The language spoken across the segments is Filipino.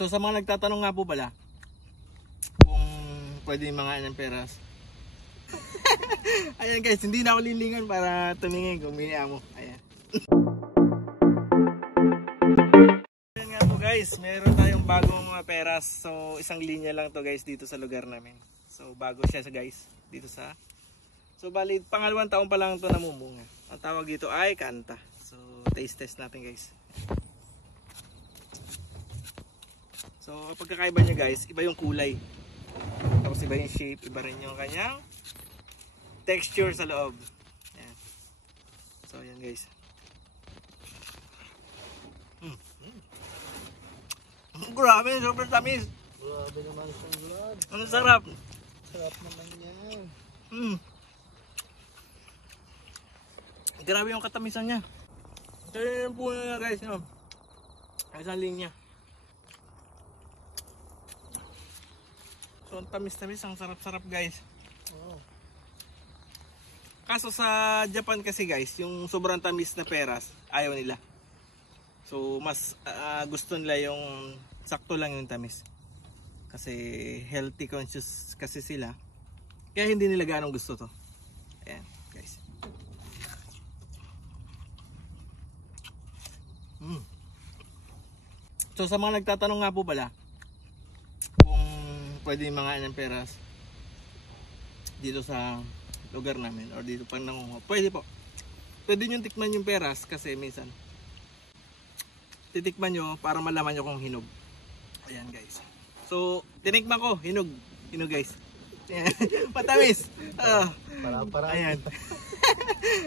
So sa mga nagtatanong nga po pala kung pwede mga ng peras. Ayan guys, hindi na ako lilingan para tumingin kung may amo. Ayan. Ayan nga po guys, meron tayong bagong mga peras. So isang linya lang to guys dito sa lugar namin. So bago siya guys dito sa. So bali pangalawang taon pa lang to namumunga. Ang tawag dito ay kanta. So taste test natin guys. So pagkakaiba niya guys, iba yung kulay. Tapos iba yung shape, iba rin yung kanyang texture sa loob. Ayan. So ayan guys. Grabe, super tamis. Grabe naman siyang vlog. Ang sarap. Sarap naman yan. Grabe yung katamisan niya. So yun po na guys, no? Isang linya. So ang tamis-tamis, ang sarap-sarap guys. Oh. Kaso sa Japan kasi guys, yung sobrang tamis na peras, ayaw nila. So mas gusto nila yung sakto lang yung tamis. Kasi healthy conscious kasi sila. Kaya hindi nila ganong gusto to. Ayan guys. So sa mga nagtatanong nga po pala kung pwede mga ng peras dito sa lugar namin or dito pang nangunguha, pwede po. Pwede nyo tikman yung peras kasi minsan titikman nyo para malaman nyo kung hinog. Ayan guys. So tinikman ko, hinog guys. Ayan. Matamis. Para ayan.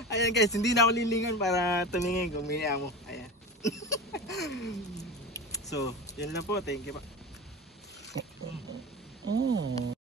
Ayan guys, hindi na ako lilingan para tumingin kung may amo. Ayan. So yun lang po, thank you pa.